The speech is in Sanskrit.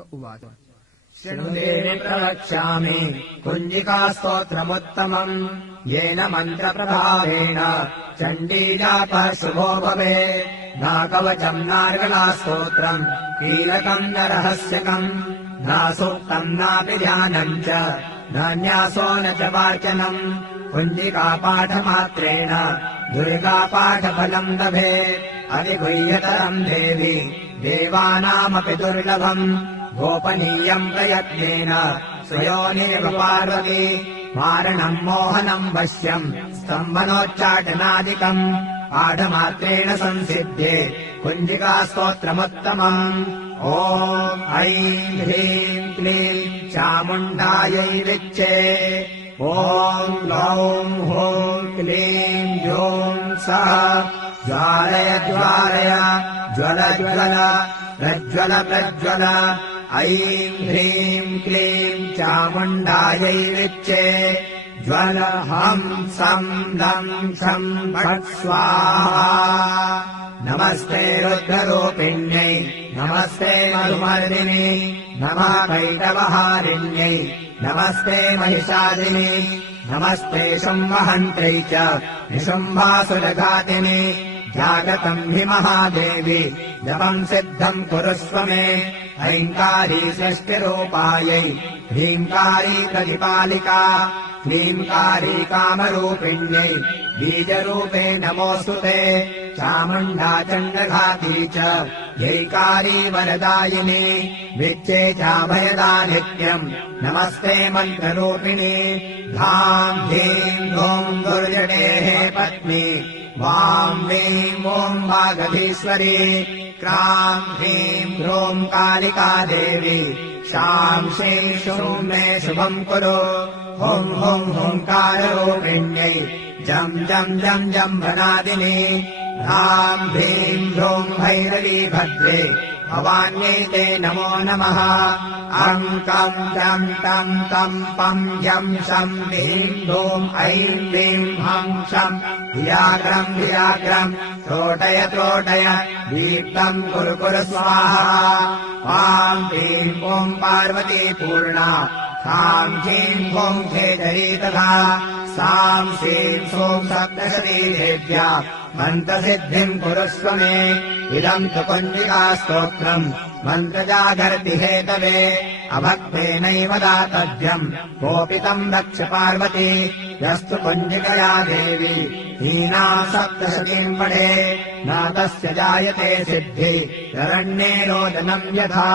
उवाच शृणुदेवि प्रवक्ष्यामि कुञ्जिकास्तोत्रमुत्तमम् येन मन्त्रप्रभावेण चण्डी जातः शुभो भवेत् नाकवचम् नार्गलास्तोत्रम् कीलकम् न रहस्यकम् नासूक्तम् नापि ध्यानम् च नान्यासो न च वाचनम् कुञ्जिकापाठमात्रेण दुर्गापाठफलम् लभेत् अधिगुह्यतरम् देवि देवानामपि दुर्लभम् गोपनीयम् प्रयत्नेन स्वयोनिव पार्वती मारणम् मोहनम् वश्यम् स्तम्भनोच्चाटनादिकम् पाठमात्रेण संसिध्ये कुञ्जिकास्तोत्रमुत्तमम् ॐ ऐं ह्रीं क्लीं चामुण्डायै विच्चे ॐ ग्लौं हूं क्लीं जूं सः ज्वालय ज्वालय ज्वल ज्वल प्रज्वल प्रज्वल ऐं ह्रीं क्लीं चामुण्डायै विच्चे ज्वल हं सं लं क्षं फट् स्वाहा नमस्ते रुद्ररूपिण्यै नमस्ते मधुमर्दिनी नमः कैटवहारिण्यै नमस्ते महिषादिनी नमस्ते शुम्भहन्त्रै च निशुम्भासुरघातिनि जागतम् हि महादेवी जपम् सिद्धम् कुरुष्व मे ऐङ्कारी सृष्टिरूपायै ह्रीङ्कारी प्रतिपालिका क्लीङ्कारी कामरूपिण्यै बीजरूपे नमोऽस्तु ते चामुण्डा चण्डघाती च जैकारी वरदायिनी विच्चे चाभयदा नित्यम् नमस्ते मन्त्ररूपिणी धाम् धीम् धूम् दुर्जटेः पत्नी वां वीं ॐ वागधीश्वरी क्रां ह्रीं ह्रूं कालिका देवी शां श्रीं शूं मे शुभम् कुरु हुं हुं हुङ्काररूपिण्यै जं जं जं जम्भनादिनी ह्रां ह्रीं ह्रूं भैरवी भद्रे भवान्यै ते नमो नमः अङ्कं चं तं तं पं जं शं ह्रीं धूं ऐं ह्रीं हं शं धियाग्रम् त्रोटय त्रोटय दीप्तम् कुरु कुरु स्वाहा वां ह्रीं ॐ पार्वती पूर्णा सां ह्रीं ॐ खेचरी तथा सां श्रीं सों सप्तशती देव्या मन्त्रसिद्धिम् कुरुष्व मे इदम् तु कुञ्जिकास्तोत्रम् मन्त्रजागर्ति हेतवे अभक्तेनैव दातव्यम् कोपितम् रक्ष पार्वती यस्तु कुञ्जिकया देवी हीना सप्तशतीम् पठे न तस्य जायते सिद्धि शरण्ये रोदनम् यथा।